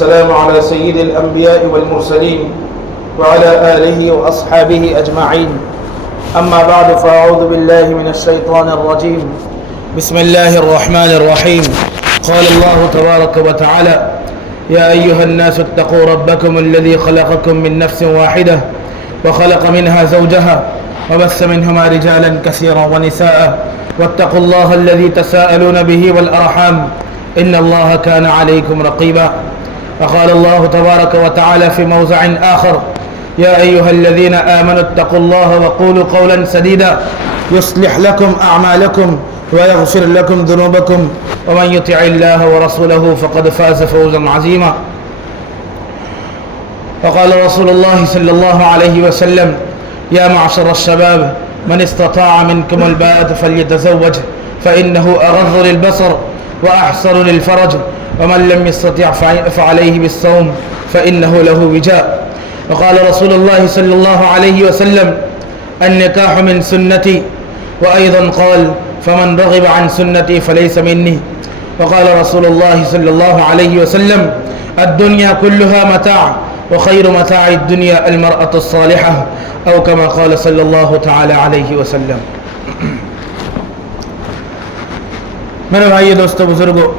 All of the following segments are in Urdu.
السلام على سيد الأنبياء والمرسلين وعلى آله وأصحابه أجمعين. أما بعد فأعوذ بالله من الشيطان الرجيم. بسم الله الرحمن الرحيم. قال الله تبارك وتعالى: يا أيها الناس اتقوا ربكم الذي خلقكم من نفس واحدة وخلق منها زوجها وبث منهما رجالا كثيرا ونساء واتقوا الله الذي تساءلون به والأرحام إن الله كان عليكم رقيبا. وقال الله تبارك وتعالى في موضع آخر: يا أيها الذين آمنوا اتقوا الله وقولوا قولا سديدا يصلح لكم أعمالكم ويغفر لكم ذنوبكم ومن يطع الله ورسوله فقد فاز فوزا عظيما. وقال رسول الله صلى الله عليه وسلم: يا معشر الشباب من استطاع منكم الباءة فليتزوج فإنه أغض للبصر وأحسن للفرج ومن لم يستطع فعليه بالصوم فإنه له وجاء. وقال رسول الله صلى الله عليه وسلم: النكاح من سنتي. وأيضا قال: فمن رغب عن سنتي فليس مني. وقال رسول الله صلى الله عليه وسلم: الدنيا كلها متاع وخير متاع الدنيا المرأة الصالحة أو كما قال صلی اللہ تعالی علیہ وسلم. میرے بھائی دوستو بزرگو،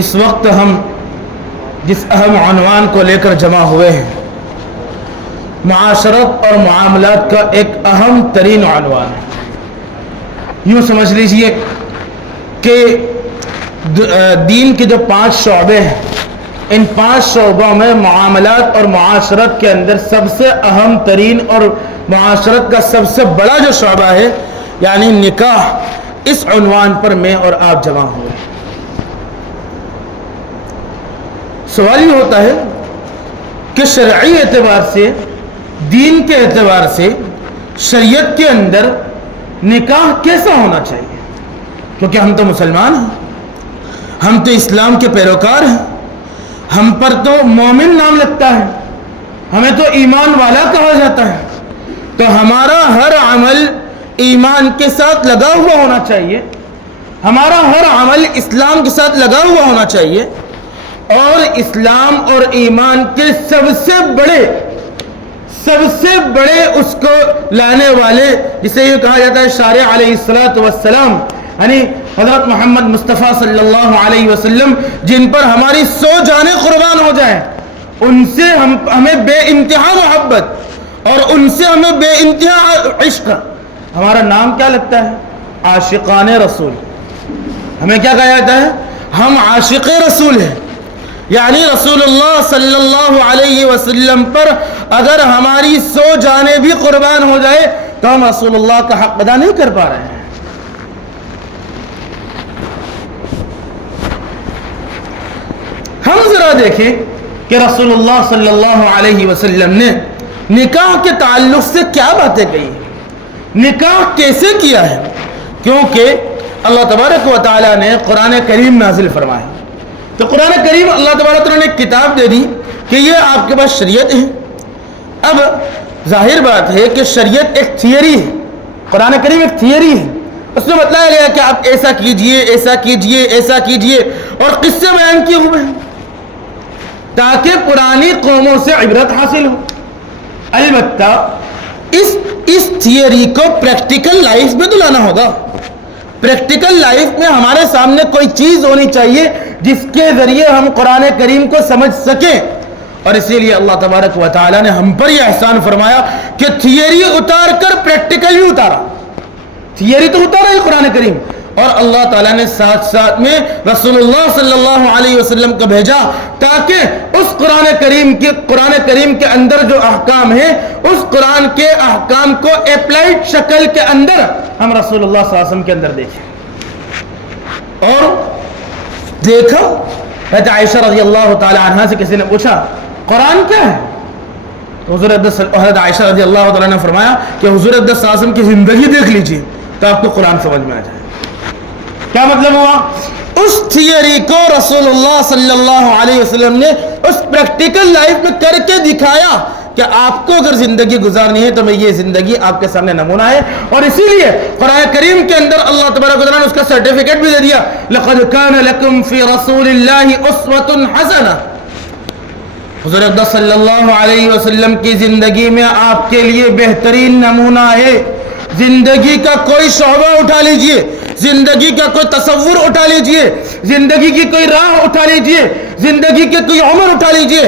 اس وقت ہم جس اہم عنوان کو لے کر جمع ہوئے ہیں، معاشرت اور معاملات کا ایک اہم ترین عنوان ہے. یوں سمجھ لیجئے کہ دین کے جو 5 شعبے ہیں، ان 5 شعبوں میں معاملات اور معاشرت کے اندر سب سے اہم ترین اور معاشرت کا سب سے بڑا جو شعبہ ہے یعنی نکاح، اس عنوان پر میں اور آپ جمع ہوئے. سوال یہ ہوتا ہے کہ شرعی اعتبار سے، دین کے اعتبار سے، شریعت کے اندر نکاح کیسا ہونا چاہیے؟ کیونکہ ہم تو مسلمان ہیں، ہم تو اسلام کے پیروکار ہیں، ہم پر تو مومن نام لگتا ہے، ہمیں تو ایمان والا کہا جاتا ہے، تو ہمارا ہر عمل ایمان کے ساتھ لگا ہوا ہونا چاہیے، ہمارا ہر عمل اسلام کے ساتھ لگا ہوا ہونا چاہیے. اور اسلام اور ایمان کے سب سے بڑے اس کو لانے والے، جسے یہ کہا جاتا ہے شارع علیہ الصلوۃ والسلام، یعنی حضرت محمد مصطفیٰ صلی اللہ علیہ وسلم، جن پر ہماری 100 جانیں قربان ہو جائیں، ان سے ہمیں بے انتہا محبت اور ان سے ہمیں بے انتہا عشق. ہمارا نام کیا لگتا ہے؟ عاشقان رسول. ہمیں کیا کہا جاتا ہے؟ ہم عاشق رسول ہیں. یعنی رسول اللہ صلی اللہ علیہ وسلم پر اگر ہماری 100 جانیں بھی قربان ہو جائے تو ہم رسول اللہ کا حق ادا نہیں کر پا رہے ہیں. ہم ذرا دیکھیں کہ رسول اللہ صلی اللہ علیہ وسلم نے نکاح کے تعلق سے کیا باتیں کہی، نکاح کیسے کیا ہے. کیونکہ اللہ تبارک و تعالیٰ نے قرآن کریم نازل فرمایا، تو قرآن کریم اللہ تبارک و تعالیٰ نے ایک کتاب دے دی کہ یہ آپ کے پاس شریعت ہے. اب ظاہر بات ہے کہ شریعت ایک تھیوری ہے، قرآن کریم ایک تھیوری ہے. اس میں بتلایا گیا کہ آپ ایسا کیجئے، ایسا کیجئے، ایسا کیجئے، اور قصے بیان کیے ہوئے ہیں تاکہ پرانی قوموں سے عبرت حاصل ہو. البتہ اس تھیوری کو پریکٹیکل لائف میں تو لانا ہوگا. پریکٹیکل لائف میں ہمارے سامنے کوئی چیز ہونی چاہیے جس کے ذریعے ہم قرآن کریم کو سمجھ سکیں. اور اسی لیے اللہ تبارک و تعالیٰ نے ہم پر یہ احسان فرمایا کہ تھیوری اتار کر پریکٹیکل بھی اتارا. تھیوری تو اتارا ہی قرآن کریم، اور اللہ تعالیٰ نے ساتھ ساتھ میں رسول اللہ صلی اللہ علیہ وسلم کو بھیجا تاکہ اس قرآن کریم کے اندر جو احکام ہیں، اس قرآن کے احکام کو اپلائیڈ شکل کے اندر ہم رسول اللہ صلی اللہ علیہ وسلم کے اندر دیکھیں. اور دیکھا حضرت عائشہ رضی اللہ تعالی عنہ سے کسی نے پوچھا قرآن کیا ہے، تو حضرت عائشہ رضی اللہ تعالیٰ نے فرمایا کہ حضور اقدس صلی اللہ علیہ وسلم کی زندگی دیکھ لیجئے تو آپ کو قرآن سمجھ میں آ جائے. کیا مطلب ہوا؟ اس تھیوری کو رسول اللہ صلی اللہ علیہ وسلم نے اس پریکٹیکل لائف میں کر کے دکھایا کہ آپ کو اگر زندگی گزارنی ہے تو میں یہ زندگی آپ کے سامنے نمونہ ہے. اور اسی لیے قرآن کریم کے اندر اللہ تبارک و تعالیٰ نے اس کا سرٹیفکیٹ بھی دے دیا, لَقَدْ كَانَ لَكُمْ فِي رَسُولِ اللَّهِ أُسْوَةٌ حَسَنَةٌ. حضور اقدس صلی اللہ علیہ وسلم کی زندگی میں آپ کے لیے بہترین نمونہ ہے. زندگی کا کوئی شعبہ اٹھا لیجئے, زندگی کا کوئی تصور اٹھا لیجئے, زندگی کی کوئی راہ اٹھا لیجئے, زندگی کی کوئی عمر اٹھا لیجئے,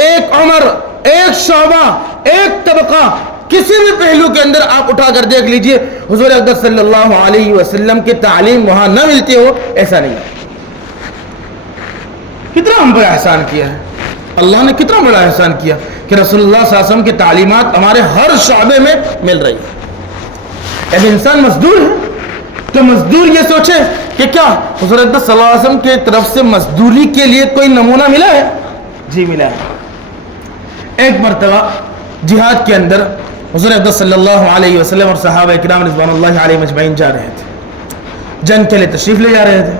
ایک عمر, ایک شعبہ, ایک طبقہ, کسی بھی پہلو کے اندر آپ اٹھا کر دیکھ لیجئے, حضور اقدس صلی اللہ علیہ وسلم کی تعلیم وہاں نہ ملتی ہو, ایسا نہیں ہے. کتنا ہم پر احسان کیا ہے اللہ نے, کتنا بڑا احسان کیا کہ رسول اللہ صلی اللہ علیہ وسلم کی تعلیمات ہمارے ہر شعبے میں مل رہی ہے. ایک انسان مزدور ہے تو مزدور یہ سوچے کہ کیا حضور اقدس صلی اللہ علیہ وسلم کی طرف سے مزدوری کے لیے کوئی نمونہ ملا ہے؟ جی ملا ہے. ایک مرتبہ جہاد کے اندر حضور اقدس صلی اللہ علیہ وسلم اور صحابہ کرام رضوان اللہ علیہ مجمعین جا رہے تھے, جنگ کے لیے تشریف لے جا رہے تھے.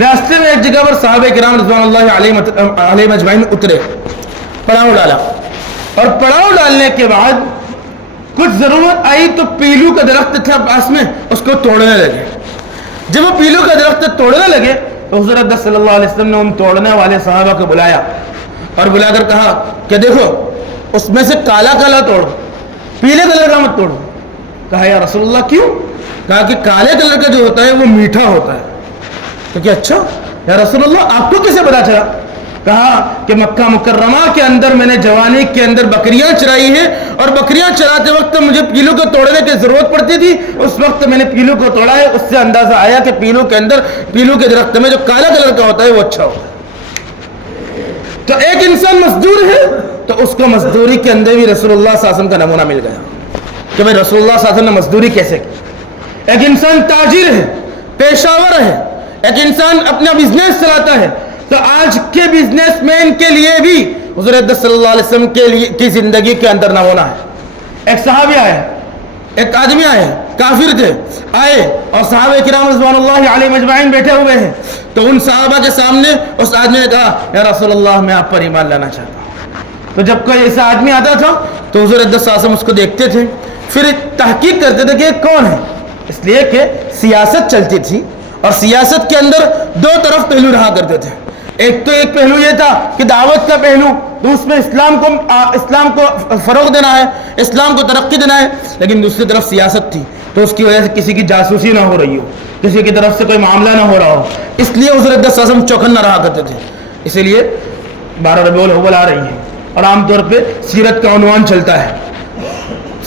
راستے میں ایک جگہ پر صحابہ کرام رضوان اللہ علیہ مجمعین اترے, پڑاؤ ڈالا, اور پڑاؤ ڈالنے کے بعد کچھ ضرورت آئی تو پیلو کا درخت تھا پاس میں, اس کو توڑنے لگے. جب وہ پیلو کا درخت توڑنے لگے تو حضور اقدس صلی اللہ علیہ وسلم نے ان توڑنے والے صحابہ کو بلایا اور بلا کر کہا کہ دیکھو اس میں سے کالا کالا توڑو, پیلے کلر کا مت توڑو. کہا یا رسول اللہ کیوں؟ کہا کہ کالے کلر کا جو ہوتا ہے وہ میٹھا ہوتا ہے. تو کہ اچھا یا رسول اللہ آپ کو کیسے پتا چلا؟ کہا کہ مکہ مکرمہ کے اندر میں نے جوانی کے اندر بکریاں چرائی ہیں, اور بکریاں چراتے وقت مجھے پیلو کو توڑنے کی ضرورت پڑتی تھی, اس وقت میں نے پیلو کو توڑا ہے. اس سے اندازہ آیا کہ پیلو کے اندر, پیلو کے درخت میں جو کالا کلر کا ہوتا ہے وہ اچھا ہوتا ہے. تو ایک انسان مزدور ہے تو اس کو مزدوری کے اندر بھی رسول اللہ صلی اللہ علیہ وسلم کا نمونہ مل گیا کہ بھائی رسول اللہ صلی اللہ علیہ وسلم نے مزدوری کیسے کی. ایک انسان تاجر ہے, پیشہ ور ہے, ایک انسان اپنا بزنس چلاتا ہے, تو آج کے بزنس مین کے لیے بھی حضور اقدس صلی اللہ علیہ وسلم کے لیے کی زندگی کے اندر نمونہ ہے. ایک صحابی آئے, ایک آدمی آئے, کافر تھے, آئے اور صحابہ کرام رضوان اللہ علیہ مجمعین بیٹھے ہوئے ہیں. تو ان صحابہ کے سامنے اس آدمی نے کہا یا رسول اللہ میں آپ پر ایمان لانا چاہتا ہوں. تو جب کوئی ایسا آدمی آتا تھا تو حضور اقدس صلی اللہ علیہ وسلم اس کو دیکھتے تھے, پھر تحقیق کرتے تھے کہ یہ کون ہے, اس لیے کہ سیاست چلتی تھی اور سیاست کے اندر دو طرف پہلو رہا کرتے تھے. ایک پہلو یہ تھا کہ دعوت کا پہلو, تو اس میں اسلام کو فروغ دینا ہے, اسلام کو ترقی دینا ہے, لیکن دوسری طرف سیاست تھی تو اس کی وجہ سے کسی کی جاسوسی نہ ہو رہی ہو, کسی کی طرف سے کوئی معاملہ نہ ہو رہا ہو, اس لیے حضور اقدس صلی اللہ علیہ وسلم چوکن نہ رہا کرتے تھے. اسی لیے 12 ربیع الاول آ رہی ہے اور عام طور پہ سیرت کا عنوان چلتا ہے.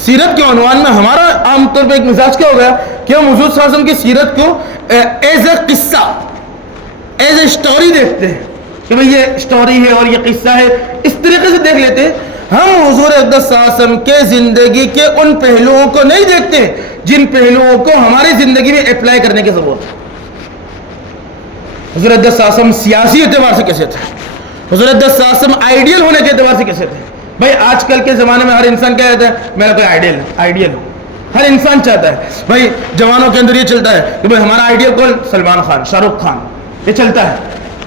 سیرت کے عنوان میں ہمارا عام طور پہ ایک مزاج کیا ہو گیا کہ ہم حضور صلی اللہ علیہ وسلم کی سیرت کو ایز اے قصہ, ایز اے اسٹوری دیکھتے ہیں کہ بھئی یہ اسٹوری ہے اور یہ قصہ ہے, اس طریقے سے دیکھ لیتے ہیں. ہم حضور اقدس صلی اللہ علیہ وسلم کے زندگی کے ان پہلوؤں کو نہیں دیکھتے جن پہلوؤں کو ہماری زندگی میں اپلائی کرنے کی ضرورت ہے. حضور اقدس صلی اللہ علیہ وسلم سیاسی اعتبار سے کیسے تھے, حضور اقدس صلی اللہ علیہ وسلم آئیڈیل ہونے کے اعتبار سے کیسے تھے. بھائی آج کل کے زمانے میں ہر انسان کیا کہتا ہے میرا کوئی آئیڈیل ہو, ہر انسان چاہتا ہے. بھائی جوانوں کے اندر یہ چلتا ہے کہ بھائی ہمارا آئیڈیل کون, سلمان خان, شاہ رخ خان, یہ چلتا ہے.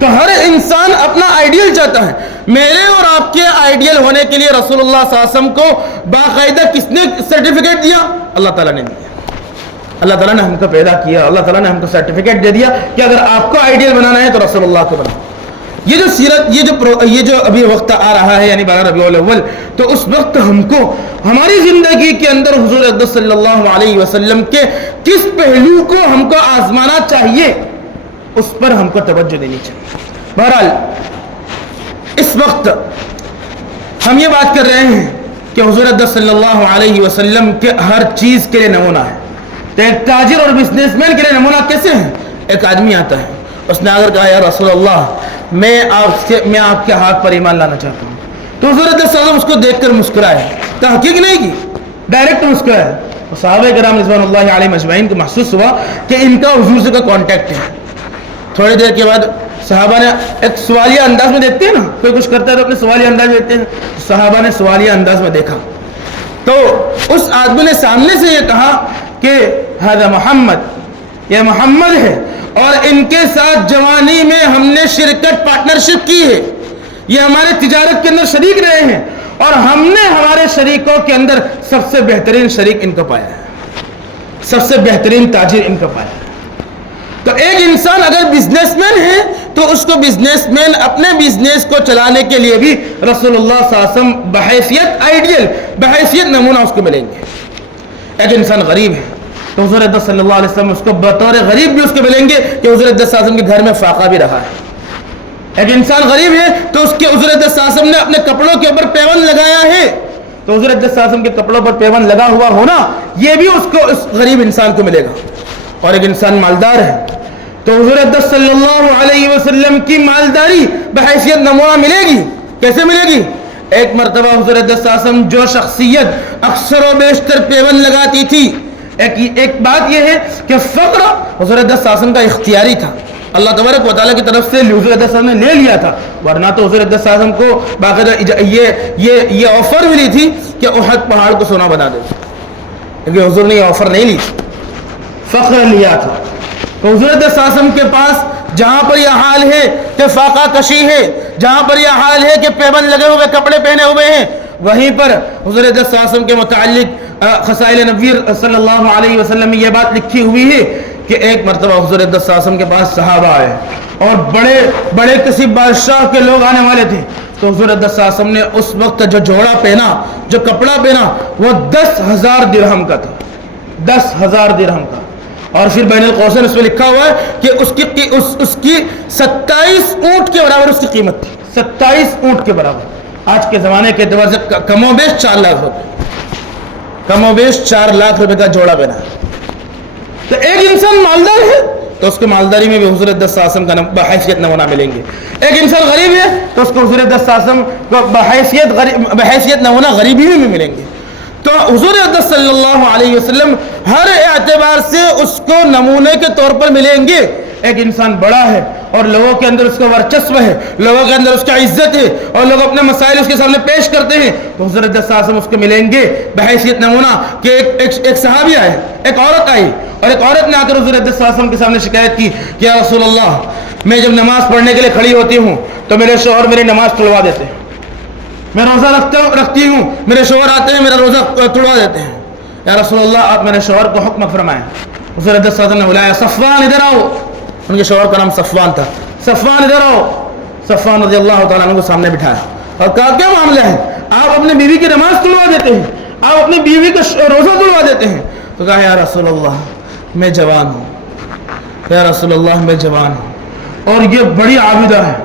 تو ہر انسان اپنا آئیڈیل چاہتا ہے. میرے اور آپ کے آئیڈیل ہونے کے لیے رسول اللہ صلی اللہ علیہ وسلم کو باقاعدہ کس نے سرٹیفکیٹ دیا؟ اللہ تعالیٰ نے دیا. اللہ تعالیٰ نے ہم کو پیدا کیا, اللہ تعالیٰ نے ہم کو سرٹیفکیٹ دے دیا کہ اگر آپ کو آئیڈیل بنانا ہے تو رسول اللہ کو بناؤ. یہ جو سیرت, یہ جو ابھی وقت آ رہا ہے یعنی 12 ربیع الاول, تو اس وقت ہم کو ہماری زندگی کے اندر حضور اقدس صلی اللہ علیہ وسلم کے کس پہلو کو ہم کو آزمانا چاہیے, اس پر ہم کو توجہ دینی چاہیے. بہرحال اس وقت ہم یہ بات کر رہے ہیں کہ حضور اقدس صلی اللہ علیہ وسلم کے ہر چیز کے لیے نمونہ ہے. تو ایک تاجر اور بزنس مین کے لیے نمونہ کیسے ہیں؟ ایک آدمی آتا ہے, اس نے اگر کہا یا رسول اللہ میں آپ کے ہاتھ پر ایمان لانا چاہتا ہوں, تو حضور اقدس صلی اللہ علیہ وسلم اس کو دیکھ کر مسکرائے, تحقیق نہیں کی, ڈائریکٹ مسکرائے. صحابہ کرام رضوان اللہ علیہ مجمعین کو محسوس ہوا کہ ان کا حضور سے کا کانٹیکٹ ہے. تھوڑی دیر کے بعد صحابہ نے ایک سوالیہ انداز میں دیکھتے ہیں نا, کوئی کچھ کرتا ہے تو اپنے سوالیہ انداز میں دیکھتے ہیں, صحابہ نے سوالیہ انداز میں دیکھا تو اس آدمی نے سامنے سے یہ کہا کہ ھذا محمد, یہ محمد ہے اور ان کے ساتھ جوانی میں ہم نے شرکت پارٹنرشپ کی ہے, یہ ہمارے تجارت کے اندر شریک رہے ہیں, اور ہم نے ہمارے شریکوں کے اندر سب سے بہترین شریک ان کو پایا ہے, سب سے بہترین تاجر ان کو پایا ہے. تو ایک انسان اگر بزنس مین ہے تو اس کو بزنس مین اپنے بزنس کو چلانے کے لیے بھی رسول اللہ صلی اللہ علیہ وسلم بحیثیت آئیڈیل, بحیثیت نمونہ اس کو ملیں گے. ایک انسان غریب ہے تو حضور اقدس صلی اللہ علیہ وسلم اس کو بطور غریب بھی اس کو ملیں گے کہ حضور اقدس صلی اللہ علیہ وسلم کے گھر میں فاقہ بھی رہا ہے. ایک انسان غریب ہے تو اس کے حضور اقدس صلی اللہ علیہ وسلم نے اپنے کپڑوں کے اوپر پیوند لگایا ہے, تو حضور اقدس صلی اللہ علیہ وسلم کے کپڑوں پر پیوند لگا ہوا ہونا یہ بھی اس کو اس غریب انسان کو ملے گا. اور ایک انسان مالدار ہے تو حضور اقدس صلی اللہ علیہ وسلم کی مالداری بحیثیت نمونہ ملے گی. کیسے ملے گی؟ ایک مرتبہ حضور اقدس صلی اللہ علیہ وسلم جو شخصیت اکثر و بیشتر پیوند لگاتی تھی, ایک بات یہ ہے کہ فقر حضور اقدس صلی اللہ علیہ وسلم کا اختیاری تھا, اللہ تبارک و تعالیٰ کی طرف سے حضور اقدس صلی اللہ علیہ وسلم نے لے لیا تھا, ورنہ تو حضور اقدس صلی اللہ علیہ وسلم کو باقاعدہ یہ آفر ملی تھی کہ احد پہاڑ کو سونا بنا دے, لیکن حضور نے یہ آفر نہیں لی, فخر لیا تھا. تو حضور صلی اللہ علیہ وسلم کے پاس جہاں پر یہ حال ہے کہ فاقہ کشی ہے, جہاں پر یہ حال ہے کہ پیبند لگے ہوئے کپڑے پہنے ہوئے ہیں, وہیں پر حضور صلی اللہ علیہ وسلم کے متعلق خصائل نبوی صلی اللہ علیہ وسلم میں یہ بات لکھی ہوئی ہے کہ ایک مرتبہ حضور صلی اللہ علیہ وسلم کے پاس صحابہ آئے اور بڑے بڑے کسی بادشاہ کے لوگ آنے والے تھے. تو حضور صلی اللہ علیہ وسلم نے اس وقت جو جوڑا پہنا, جو کپڑا پہنا, وہ 10,000 درہم کا تھا, 10,000 درہم کا. اور پھر بین القوسین اس میں لکھا ہوا ہے کہ اس کی 27 اونٹ کے برابر اس کی قیمت تھی, 27 اونٹ کے برابر. آج کے زمانے کے اعتبار سے کم و بیش 4 لاکھ روپے, کم و بیش 4 لاکھ روپے کا جوڑا پہنا ہے. تو ایک انسان مالدار ہے تو اس کو مالداری میں بھی حضور اقدس صلی اللہ علیہ وسلم کا بحیثیت نمونہ ملیں گے. ایک انسان غریب ہے تو اس کو حضور اقدس صلی اللہ علیہ وسلم کو بحیثیت نمونہ غریبی میں بھی ملیں گے. تو حضور اقدس صلی اللہ علیہ وسلم ہر اعتبار سے اس کو نمونے کے طور پر ملیں گے. ایک انسان بڑا ہے اور لوگوں کے اندر اس کا ورچسو ہے, لوگوں کے اندر اس کا عزت ہے اور لوگ اپنے مسائل اس کے سامنے پیش کرتے ہیں, تو حضور اقدس صلی اللہ علیہ وسلم اس کو ملیں گے بحیثیت نمونہ. کہ ایک صحابی آئے, ایک عورت آئی اور ایک عورت نے آ کر حضور اقدس صلی اللہ علیہ وسلم کے سامنے شکایت کی کہ یا رسول اللہ, میں جب نماز پڑھنے کے لیے کھڑی ہوتی ہوں تو میرے شوہر میری نماز تڑوا دیتے ہیں, میں روزہ رکھتی ہوں, میرے شوہر آتے ہیں میرا روزہ توڑوا دیتے ہیں. یا رسول اللہ آپ میرے شوہر کو حکم فرمائیں. حضور اقدس صلی اللہ علیہ وسلم نے بلایا, صفوان ادھر آؤ. ان کے شوہر کا نام صفوان تھا. صفوان ادھر آؤ. صفوان رضی اللہ تعالیٰ عنہ کو سامنے بٹھایا اور کہا کیا معاملہ ہے, آپ اپنے بیوی کی نماز تڑوا دیتے ہیں, آپ اپنی بیوی کا روزہ تڑوا دیتے ہیں. تو کہا یا رسول اللہ میں جوان ہوں, یا رسول اللہ میں جوان ہوں اور یہ بڑی عابدہ ہے.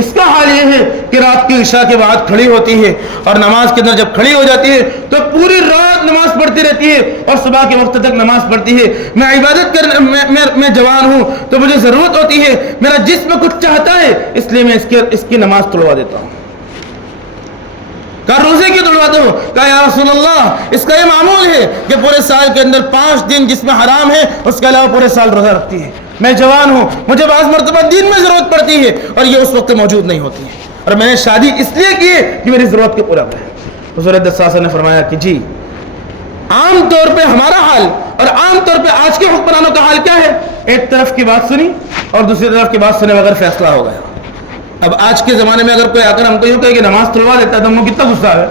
اس کا حال یہ ہے کہ رات کی عشاء کے بعد کھڑی ہوتی ہے اور نماز کے اندر جب کھڑی ہو جاتی ہے تو پوری رات نماز پڑھتی رہتی ہے اور صبح کے وقت تک نماز پڑھتی ہے. میں عبادت میں جوان ہوں تو مجھے ضرورت ہوتی ہے, میرا جسم کچھ چاہتا ہے, اس لیے میں اس کی نماز توڑوا دیتا ہوں. کہا روزے کی توڑواتے ہو؟ کہا یا رسول اللہ اس کا یہ معمول ہے کہ پورے سال کے اندر 5 دن جس میں حرام ہے اس کے علاوہ پورے سال روزہ رکھتی ہے. میں جوان ہوں, مجھے بعض مرتبہ دین میں ضرورت پڑتی ہے اور یہ اس وقت موجود نہیں ہوتی ہے, اور میں نے شادی اس لیے کی ہے کہ میری ضرورت کے پورا کرے. حضور اقدس صلی اللہ علیہ وسلم نے فرمایا کہ جی عام طور پہ ہمارا حال اور عام طور پہ آج کے حکمرانوں کا حال کیا ہے, ایک طرف کی بات سنی اور دوسری طرف کی بات سنے بغیر فیصلہ ہو گیا. اب آج کے زمانے میں اگر کوئی آ کر ہم کو یوں کہے کہ نماز تڑوا دیتا ہے تو ہم کو کتنا غصہ ہے,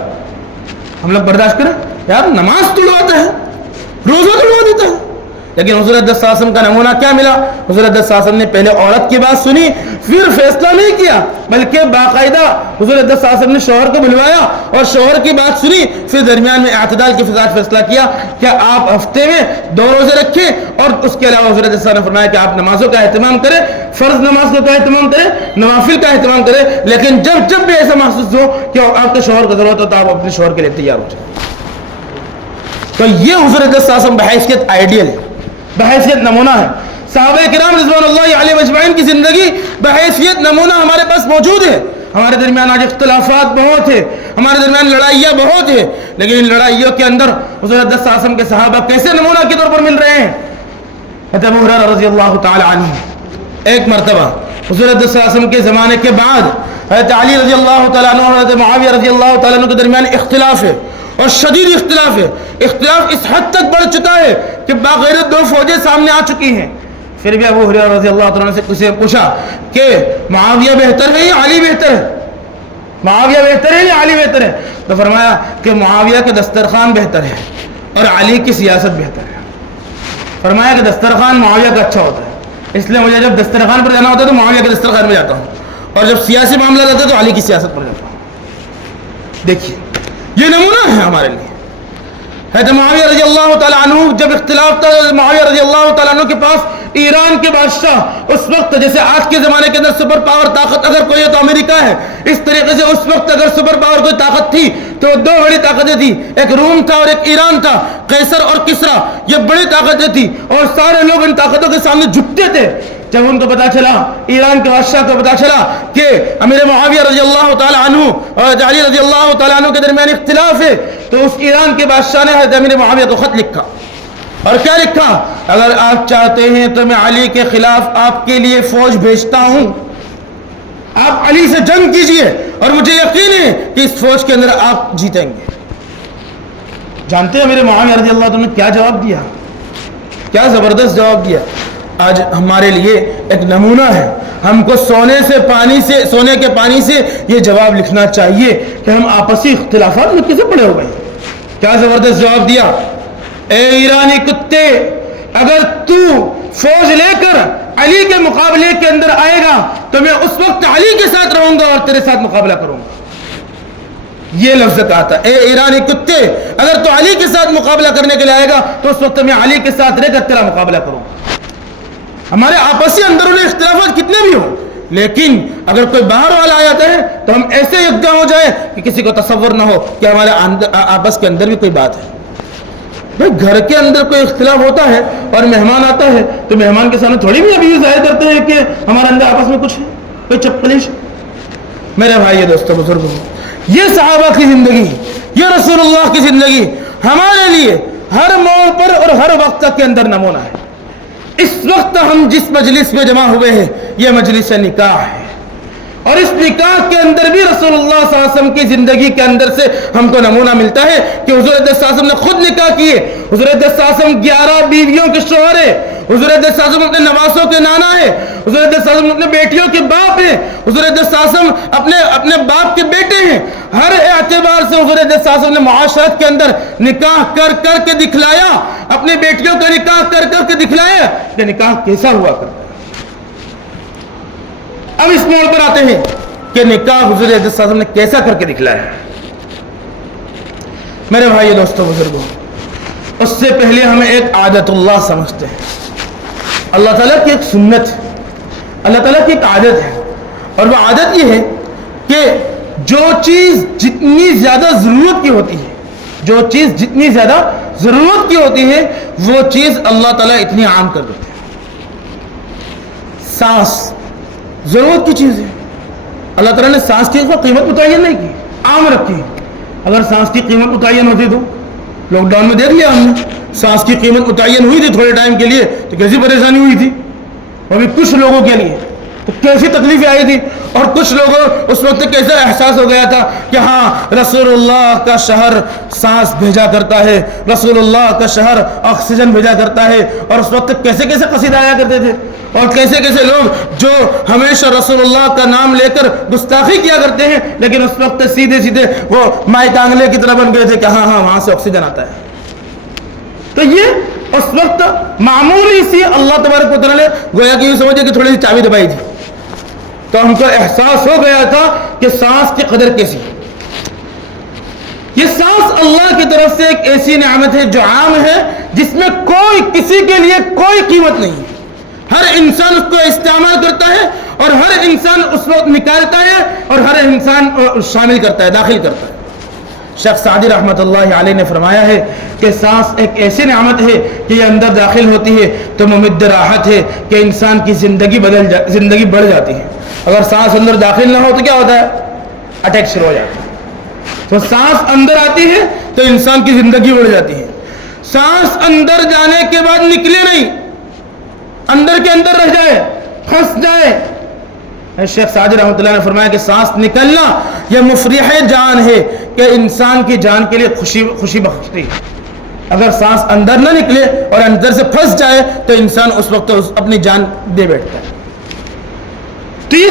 ہم لوگ برداشت کریں. یار نماز تڑواتا ہے, روزہ تڑوا دیتا ہے. لیکن حضور اقدس صلی اللہ علیہ وسلم کا نمونہ کیا ملا؟ حضور اقدس صلی اللہ علیہ وسلم نے پہلے عورت کی بات سنی پھر فیصلہ نہیں کیا, بلکہ باقاعدہ حضور اقدس صلی اللہ علیہ وسلم نے شوہر کو بلوایا اور شوہر کی بات سنی, پھر درمیان میں اعتدال کے ساتھ فیصلہ کیا کہ آپ ہفتے میں 2 روزے رکھیں اور اس کے علاوہ حضور اقدس صلی اللہ علیہ وسلم نے فرمایا کہ آپ نمازوں کا اہتمام کریں, فرض نماز کا اہتمام کریں, نوافل کا اہتمام کریں, لیکن جب بھی ایسا محسوس ہو کہ آپ کے شوہر کو ضرورت ہو تو آپ اپنے شوہر کے لیے تیار ہو جائیں. تو یہ حضور اقدس صلی اللہ علیہ وسلم بحیثیت آئیڈیل ہے, بحیثیت نمونہ ہے. صحابہ کرام رضوان اللہ علیہ اجمعین کی زندگی بحیثیت نمونہ ہمارے پاس موجود ہے. ہمارے درمیان آج اختلافات بہت ہیں, ہمارے درمیان لڑائیاں بہت ہیں, لیکن ان لڑائیوں کے اندر حضور اقدس صلی اللہ علیہ وسلم کے صحابہ کیسے نمونہ کے طور پر مل رہے ہیں. حضرت ابو ہریرہ رضی اللہ تعالی عنہ, ایک مرتبہ حضور اقدس صلی اللہ علیہ وسلم کے زمانے کے بعد حضرت علی رضی اللہ تعالیٰ عنہ اور حضرت معاویہ رضی اللہ تعالیٰ عنہ کے درمیان اختلاف ہے اور شدید اختلاف ہے. اختلاف اس حد تک بڑھ چکا ہے کہ باقاعدہ 2 فوجیں سامنے آ چکی ہیں. پھر بھی ابو ہریرہ رضی اللہ تعالیٰ عنہ سے کسی نے پوچھا کہ معاویہ بہتر ہے یا علی بہتر ہے؟ معاویہ بہتر ہے یا علی بہتر ہے؟ تو فرمایا کہ معاویہ کے دسترخوان بہتر ہے اور علی کی سیاست بہتر ہے. فرمایا کہ دسترخوان معاویہ کا اچھا ہوتا ہے، اس لیے مجھے جب دسترخوان پر جانا ہوتا ہے تو معاویہ کے دسترخوان میں جاتا ہوں، اور جب سیاسی معاملہ رہتا ہے تو علی کی سیاست پر جاتا ہوں. دیکھیے یہ نمونہ ہے ہمارے لیے. حضرت معاویہ رضی اللہ تعالیٰ عنہ جب اختلاف تھا، معاویہ رضی اللہ تعالیٰ عنہ کے پاس ایران کے بادشاہ اس وقت، جیسے آج کے زمانے کے اندر سپر پاور طاقت اگر کوئی ہے تو امریکہ ہے، اس طریقے سے اس وقت اگر سپر پاور کوئی طاقت تھی تو دو بڑی طاقتیں تھی، ایک روم تھا اور ایک ایران تھا. قیصر اور کسریٰ یہ بڑی طاقتیں تھی اور سارے لوگ ان طاقتوں کے سامنے جھکتے تھے. جب ان کو پتا چلا، ایران کے بادشاہ کو پتا چلا کہ امیر معاویہ رضی اللہ تعالیٰ عنہ اور علی رضی اللہ تعالیٰ عنہ کے درمیان اختلاف ہے، تو اس ایران کے بادشاہ نے حضرت امیر معاویہ کو خط لکھا. اور کیا لکھا؟ اگر آپ چاہتے ہیں تو میں علی کے خلاف آپ کے لیے فوج بھیجتا ہوں، آپ علی سے جنگ کیجئے اور مجھے یقین ہے کہ اس فوج کے اندر آپ جیتیں گے. جانتے ہیں امیر معاویہ رضی اللہ عنہ نے کیا جواب دیا؟ کیا زبردست جواب دیا. آج ہمارے لیے ایک نمونہ ہے. ہم کو سونے کے پانی سے یہ جواب لکھنا چاہیے کہ ہم آپسی اختلافات میں کیسے پڑے ہوئے ہیں. کیا زبردست جواب دیا. اے ایرانی کتے، اگر تو فوج لے کر علی کے مقابلے کے اندر آئے گا تو میں اس وقت علی کے ساتھ رہوں گا اور تیرے ساتھ مقابلہ کروں گا. یہ لفظ کہا تھا، اے ایرانی کتے، اگر تو علی کے ساتھ مقابلہ کرنے کے لیے آئے گا تو اس وقت میں علی کے ساتھ رہ کر تیرا مقابلہ کروں گا. ہمارے آپسی اندرونی اختلافات کتنے بھی ہوں، لیکن اگر کوئی باہر والا آ جاتا ہے تو ہم ایسے یکجا ہو جائے کہ کسی کو تصور نہ ہو کہ ہمارے آپس کے اندر بھی کوئی بات ہے. بھائی گھر کے اندر کوئی اختلاف ہوتا ہے اور مہمان آتا ہے تو مہمان کے سامنے تھوڑی بھی ابھی یہ ظاہر کرتے ہیں کہ ہمارے اندر آپس میں کچھ ہے، کوئی چپکلیش. میرے بھائی دوستو بزرگوں، یہ صحابہ کی زندگی، یہ رسول اللہ کی زندگی ہمارے لیے ہر موڑ پر اور ہر وقت کے اندر نمونہ ہے. اس وقت ہم جس مجلس میں جمع ہوئے ہیں یہ مجلس نکاح ہے، اور اس نکاح کے اندر بھی رسول اللہ صلی اللہ علیہ وسلم کی زندگی کے اندر سے ہم کو نمونہ ملتا ہے کہ حضور صلی اللہ علیہ وسلم نے خود نکاح کیے. حضور صلی اللہ علیہ وسلم 11 بیویوں کے شوہر ہے. حضور صلی اللہ علیہ وسلم اپنے نواسوں کے نانا ہے. حضور صلی اللہ علیہ وسلم اپنے بیٹیوں کے باپ ہیں. حضور صلی اللہ علیہ وسلم اپنے باپ کے بیٹے ہیں. ہر اعتبار سے حضور صلی اللہ علیہ وسلم نے معاشرت کے اندر نکاح کر کر کے دکھلایا، اپنے بیٹیوں کا نکاح کر کر کے دکھلایا کہ نکاح کیسا ہوا کرتا ہے. اب اس موڑ پر آتے ہیں کہ نکاح حضور صلی اللہ علیہ وسلم نے کیسا کر کے دکھلایا. میرے بھائی دوستو بزرگوں، اس سے پہلے ہمیں ایک عادت اللہ سمجھتے ہیں. اللہ تعالیٰ کی ایک سنت ہے، اللہ تعالیٰ کی ایک عادت ہے، اور وہ عادت یہ ہے کہ جو چیز جتنی زیادہ ضرورت کی ہوتی ہے، جو چیز جتنی زیادہ ضرورت کی ہوتی ہے وہ چیز اللہ تعالیٰ اتنی عام کر دیتے ہیں. سانس ضرورت کی چیز ہے، اللہ تعالیٰ نے سانس کی قیمت متعین نہیں کی، عام رکھی. اگر سانس کی قیمت متعین ہوتی تو لاک ڈاؤن میں دیکھ لیا ہم نے، سانس کی قیمت متعین ہوئی تھی تھوڑے ٹائم کے لیے تو کیسی پریشانی ہوئی تھی، اور بھی کچھ لوگوں کے لیے تو کیسی تکلیفیں آئی تھی، اور کچھ لوگوں اس وقت کیسا احساس ہو گیا تھا کہ ہاں رسول اللہ کا شہر سانس بھیجا کرتا ہے، رسول اللہ کا شہر آکسیجن بھیجا کرتا ہے. اور اس وقت کیسے کیسے قصیدہ آیا کرتے تھے، اور کیسے کیسے لوگ جو ہمیشہ رسول اللہ کا نام لے کر گستاخی کیا کرتے ہیں، لیکن اس وقت سیدھے سیدھے وہ مائک آنگلے کی طرح بن گئے تھے کہ ہاں وہاں سے آکسیجن آتا ہے. تو یہ اس وقت معمولی سی اللہ تبارک و تعالیٰ نے گویا کہ یہ سمجھے کہ تھوڑی سی چابی دبائی تھی، تو ہم کو احساس ہو گیا تھا کہ سانس کی قدر کیسی. یہ سانس اللہ کی طرف سے ایک ایسی نعمت ہے جو عام ہے، جس میں کوئی کسی کے لیے کوئی قیمت نہیں ہے. ہر انسان اس کو استعمال کرتا ہے اور ہر انسان اس کو نکالتا ہے اور ہر انسان شامل کرتا ہے، داخل کرتا ہے. شیخ سعدی رحمۃ اللہ علیہ نے فرمایا ہے کہ سانس ایک ایسی نعمت ہے کہ یہ اندر داخل ہوتی ہے تو ممد راحت ہے کہ انسان کی زندگی بڑھ جاتی ہے. اگر سانس اندر داخل نہ ہو تو کیا ہوتا ہے؟ اٹیک شروع ہو جاتا ہے. تو سانس اندر آتی ہے تو انسان کی زندگی بڑھ جاتی ہے. سانس اندر جانے کے بعد نکلے نہیں، اندر کے اندر رہ جائے، پھنس جائے. شیخ سعدی رحمۃ اللہ نے فرمایا کہ سانس نکلنا یہ مفرح جان ہے کہ انسان کی جان کے لیے خوشی بخشتی ہے. اگر سانس اندر نہ نکلے اور اندر سے پھنس جائے تو انسان اس وقت اپنی جان دے بیٹھتا ہے. تو یہ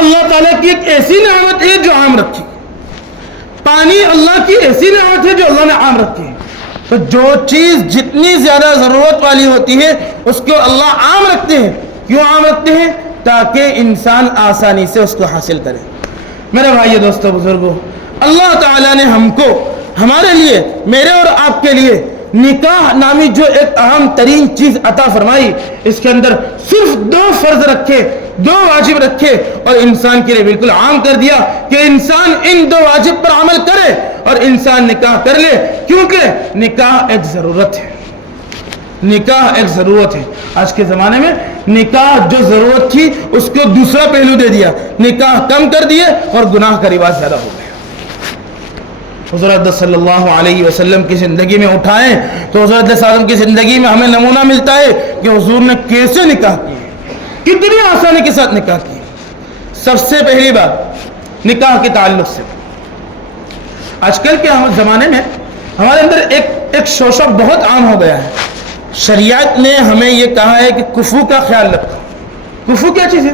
اللہ تعالیٰ کی ایک ایسی نعمت ہے جو عام رکھی. پانی اللہ کی ایسی نعمت ہے جو اللہ نے عام رکھی ہے. تو جو چیز جتنی زیادہ ضرورت والی ہوتی ہے اس کو اللہ عام رکھتے ہیں. کیوں عام رکھتے ہیں؟ تاکہ انسان آسانی سے اس کو حاصل کرے. میرے بھائی دوستو بزرگوں، اللہ تعالیٰ نے ہم کو، ہمارے لیے، میرے اور آپ کے لیے نکاح نامی جو ایک اہم ترین چیز عطا فرمائی، اس کے اندر صرف 2 فرض رکھے، 2 واجب رکھے اور انسان کے لیے بالکل عام کر دیا کہ انسان ان 2 واجب پر عمل کرے اور انسان نکاح کر لے. کیونکہ نکاح ایک ضرورت ہے. نکاح ایک ضرورت ہے. آج کے زمانے میں نکاح جو ضرورت تھی اس کو دوسرا پہلو دے دیا، نکاح کم کر دیے اور گناہ کا رواج زیادہ ہو گیا. حضرت صلی اللہ علیہ وسلم کی زندگی میں اٹھائیں تو حضرت صلی اللہ علیہ وسلم کی زندگی میں ہمیں نمونہ ملتا ہے کہ حضور نے کیسے نکاح کیے، کتنی آسانی کے ساتھ نکاح کیے. سب سے پہلی بات نکاح کے تعلق سے، آج کل کے زمانے میں ہمارے اندر ایک شوشہ بہت عام ہو گیا ہے. شریعت نے ہمیں یہ کہا ہے کہ کفو کا خیال رکھو. کفو کیا چیز ہے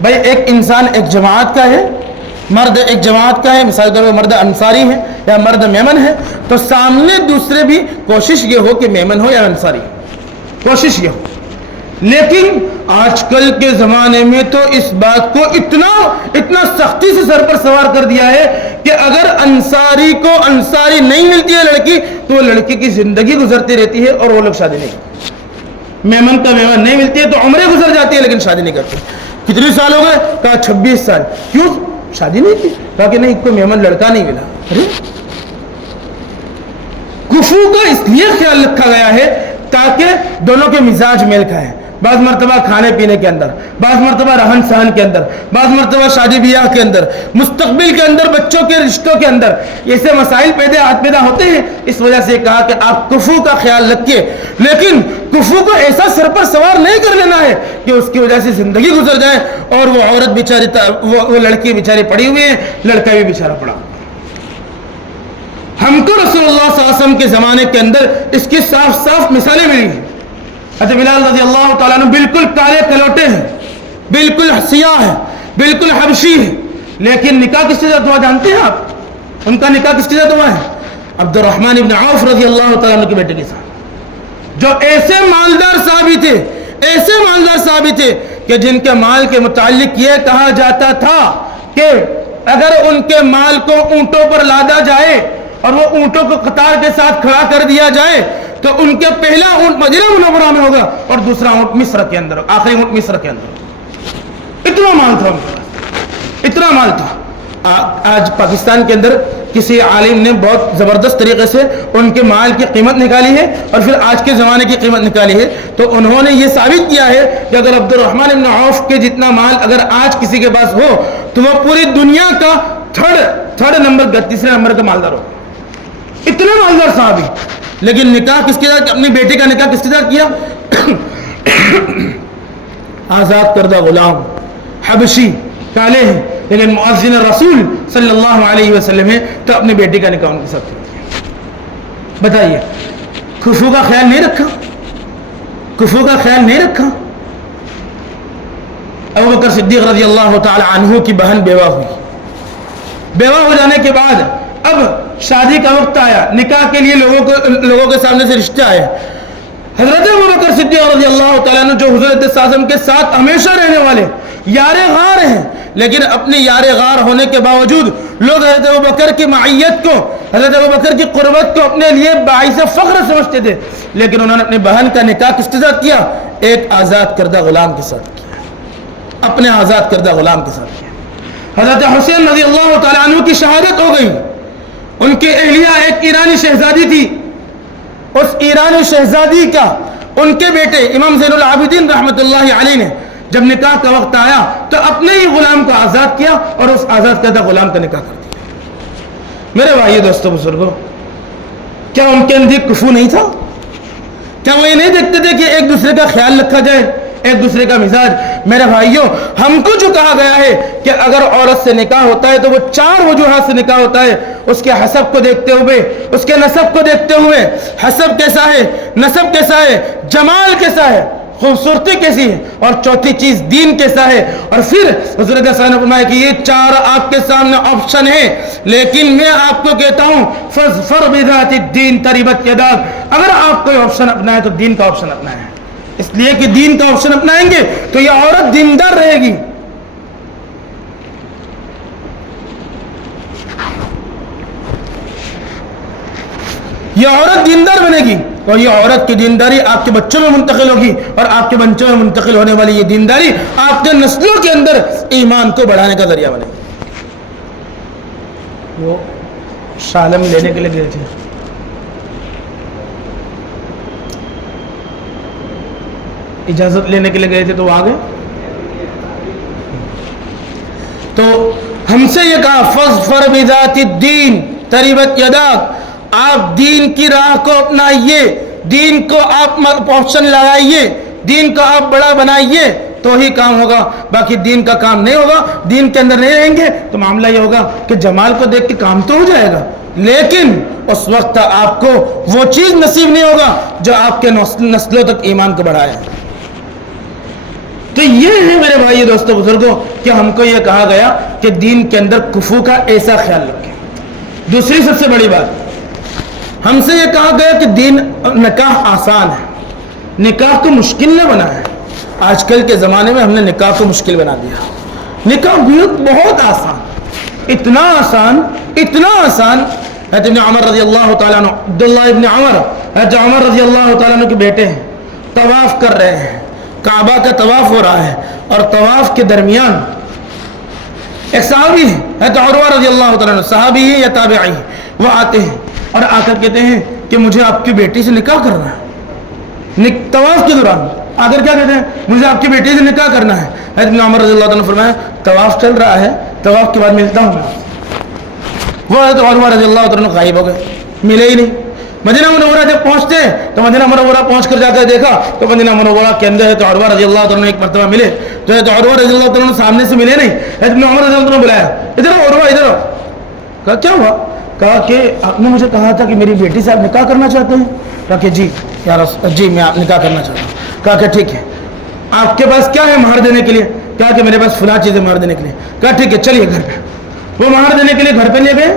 بھائی؟ ایک انسان ایک جماعت کا ہے، مرد ایک جماعت کا ہے، مثال کے طور پر مرد انصاری ہے یا مرد میمن ہے، تو سامنے دوسرے بھی کوشش یہ ہو کہ میمن ہو یا انصاری، کوشش یہ ہو. لیکن آج کل کے زمانے میں تو اس بات کو اتنا سختی سے سر پر سوار کر دیا ہے کہ اگر انصاری کو انصاری نہیں ملتی ہے لڑکی تو وہ لڑکی کی زندگی گزرتی رہتی ہے اور وہ لوگ شادی نہیں کرتے. میمن کا میمن نہیں ملتی ہے تو عمریں گزر جاتی ہے لیکن شادی نہیں کرتے. کتنے سال ہو گئے؟ کہا 26 سال. کیوں شادی نہیں کی؟ کہا کہ نہیں، کوئی میمن لڑکا نہیں ملا. ارے کفو کا اس لیے خیال رکھا گیا ہے تاکہ دونوں کے مزاج میل کھائیں. بعض مرتبہ کھانے پینے کے اندر، بعض مرتبہ رہن سہن کے اندر، بعض مرتبہ شادی بیاہ کے اندر، مستقبل کے اندر، بچوں کے رشتوں کے اندر ایسے مسائل پیدا ہوتے ہیں. اس وجہ سے کہا کہ آپ کفو کا خیال رکھیے، لیکن کفو کو ایسا سر پر سوار نہیں کر لینا ہے کہ اس کی وجہ سے زندگی گزر جائے اور وہ عورت بیچاری، وہ لڑکی بیچاری پڑی ہوئی ہے، لڑکا بھی بیچارہ پڑا. ہم کو رسول اللہ صلی اللہ علیہ وسلم کے زمانے کے اندر اس کی صاف صاف مثالیں ملی ہیں. حضرت بلال رضی اللہ تعالیٰ عنہ بالکل کالے کلوٹے ہیں، بالکل سیاہ ہیں، بالکل حبشی ہیں، لیکن نکاح کس کے ساتھ ہوا جانتے ہیں آپ؟ ان کا نکاح کس کے ساتھ ہوا ہے؟ عبد الرحمن ابن عوف رضی اللہ تعالیٰ عنہ کے بیٹے کے ساتھ، جو ایسے مالدار صحابی تھے، ایسے مالدار صحابی تھے کہ جن کے مال کے متعلق یہ کہا جاتا تھا کہ اگر ان کے مال کو اونٹوں پر لادا جائے اور وہ اونٹوں کو قطار کے ساتھ کھڑا کر دیا جائے تو ان کے پہلا اونٹ مدینہ منورہ میں ہوگا اور دوسرا اونٹ مصر کے اندر، آخری اونٹ مصر کے اندر. اتنا مال تھا، اتنا مال تھا. آج پاکستان کے اندر کسی عالم نے بہت زبردست طریقے سے ان کے مال کی قیمت نکالی ہے اور پھر آج کے زمانے کی قیمت نکالی ہے. تو انہوں نے یہ ثابت کیا ہے کہ اگر عبد الرحمن ابن عوف کے جتنا مال اگر آج کسی کے پاس ہو تو وہ پوری دنیا کا تھرڈ نمبر کا، تیسرے نمبر کا مالدار ہو. اتنے مالدار صحابی. لیکن نکاح کس کے ساتھ؟ اپنی بیٹی کا نکاح کس کے ساتھ کیا؟ آزاد کردہ غلام، حبشی، کالے ہیں لیکن مؤذن رسول صلی اللہ علیہ وسلم ہے، تو اپنی بیٹی کا نکاح ان کے ساتھ کیا. بتائیے کفو کا خیال نہیں رکھا؟ کفو کا خیال نہیں رکھا. ابوبکر صدیق رضی اللہ تعالی عنہ کی بہن بیوہ ہوئی. بیوہ ہو جانے کے بعد اب شادی کا وقت آیا، نکاح کے لیے لوگوں کے سامنے سے رشتہ آئے. حضرت ابوبکر صدیق رضی اللہ تعالیٰ عنہ جو حضرت صلی اللہ علیہ وسلم کے ساتھ ہمیشہ رہنے والے یار غار ہیں، لیکن اپنے یار غار ہونے کے باوجود لوگ حضرت ابوبکر کی معیت کو، حضرت ابوبکر کی قربت کو اپنے لیے باعث فخر سمجھتے تھے. لیکن انہوں نے اپنی بہن کا نکاح کس کے ساتھ کیا؟ ایک آزاد کردہ غلام کے ساتھ کیا، اپنے آزاد کردہ غلام کے ساتھ کیا. حضرت حسین رضی اللہ تعالیٰ عنہ کی شہادت ہو گئی. ان کی اہلیہ ایک ایرانی شہزادی تھی. اس ایرانی شہزادی کا ان کے بیٹے امام زین العابدین رحمۃ اللہ علیہ نے جب نکاح کا وقت آیا تو اپنے ہی غلام کو آزاد کیا اور اس آزاد کردہ غلام کا نکاح کر دیا. میرے بھائی دوستو بزرگوں، کیا ان کے اندر کفو نہیں تھا؟ کیا وہ یہ نہیں دیکھتے تھے کہ ایک دوسرے کا خیال رکھا جائے، ایک دوسرے کا مزاج؟ میرے بھائیوں، ہم کو جو کہا گیا ہے کہ اگر عورت سے نکاح ہوتا ہے تو وہ 4 وجوہات سے نکاح ہوتا ہے. اس کے حسب کو دیکھتے ہوئے، اس کے نسب کو دیکھتے ہوئے. حسب کیسا ہے، نسب کیسا ہے، جمال کیسا ہے، خوبصورتی کیسی ہے، اور چوتھی چیز دین کیسا ہے. اور پھر حضرت صلی اللہ علیہ وسلم نے فرمایا کہ یہ 4 آپ کے سامنے آپشن ہے، لیکن میں آپ کو کہتا ہوں فَاظْفَرْ بِذَاتِ الدِّينِ تَرِبَتْ يَدَاكَ. اگر آپ کوئی آپشن اپنائے تو دین کا آپشن اپنائیں، اس لیے کہ دین کا آپشن اپنائیں گے تو یہ عورت دیندار رہے گی. یہ عورت دیندار بنے گی، اور یہ عورت کی دینداری آپ کے بچوں میں منتقل ہوگی، اور آپ کے بچوں میں منتقل ہونے والی یہ دینداری آپ کے نسلوں کے اندر ایمان کو بڑھانے کا ذریعہ بنے گی. وہ شالم لینے کے لیے گئے تھے، اجازت لینے کے لیے گئے تھے تو وہ آ گئے. تو ہم سے یہ کہا فَاظْفَرْ بِذَاتِ الدِّينِ تَرِبَتْ يَدَاكَ. آپ دین کی راہ کو اپنائیے، دین کو آپ آپشن لگائیے، دین کو آپ بڑا بنائیے تو ہی کام ہوگا. باقی دین کا کام نہیں ہوگا، دین کے اندر نہیں رہیں گے تو معاملہ یہ ہوگا کہ جمال کو دیکھ کے کام تو ہو جائے گا، لیکن اس وقت آپ کو وہ چیز نصیب نہیں ہوگا جو آپ کے نسلوں تک ایمان کو بڑھائے. تو یہ ہے میرے بھائی دوستو بزرگوں کہ ہم کو یہ کہا گیا کہ دین کے اندر کفو کا ایسا خیال رکھیں. دوسری سب سے بڑی بات، ہم سے یہ کہا گیا کہ دین نکاح آسان ہے، نکاح کو مشکل نہ بنا ہے. آج کل کے زمانے میں ہم نے نکاح کو مشکل بنا دیا. نکاح بہت آسان، اتنا آسان، اتنا آسان. حضرت ابن عمر رضی اللہ تعالیٰ عنہ، عبداللہ ابن عمر، حضرت عمر رضی اللہ تعالیٰ عنہ کے بیٹے ہیں، طواف کر رہے ہیں، کعبہ کا طواف ہو رہا ہے، اور طواف کے درمیان ایک صحابی ہے حضرت عروہ رضی اللہ تعالیٰ عنہ، صحابی ہے یا تابعی، وہ آتے ہیں اور آ کر کہتے ہیں کہ مجھے آپ کی بیٹی سے نکاح کرنا ہے. طواف کے دوران آ کر کیا کہتے ہیں؟ مجھے آپ کی بیٹی سے نکاح کرنا ہے. حضرت ابن عمر رضی اللہ تعالیٰ نے فرمایا طواف چل رہا ہے، طواف کے بعد ملتا ہوں میں. وہ حضرت عروہ رضی اللہ تعالیٰ غائب ہو گئے، ملے ہی نہیں. مدینہ منورہ جب پہنچتے تو مدینہ منورہ پہنچ کر جا کر دیکھا تو مدینہ منورہ کے اندر ہے تو عروہ رضی اللہ تعالیٰ ایک مرتبہ ملے تو ہے تو عروہ رضی اللہ تعالیٰ سامنے سے ملے نہیں. حضرت ابن عمر رضی اللہ تعالیٰ نے بلایا، ادھر عروہ ادھر. کہا کیا ہوا؟ کہا کہ آپ نے مجھے کہا تھا کہ میری بیٹی سے آپ نکاح کرنا چاہتے ہیں. کہا کہ جی یا رسول جی میں نکاح کرنا چاہتا ہوں. کہا کہ ٹھیک ہے، آپ کے پاس کیا ہے مہر دینے کے لیے؟ کہا کہ میرے پاس فلاں چیزیں مہر دینے کے لیے. کہا ٹھیک ہے چلیے گھر پہ. وہ مہر دینے کے لیے گھر پہ لے گئے.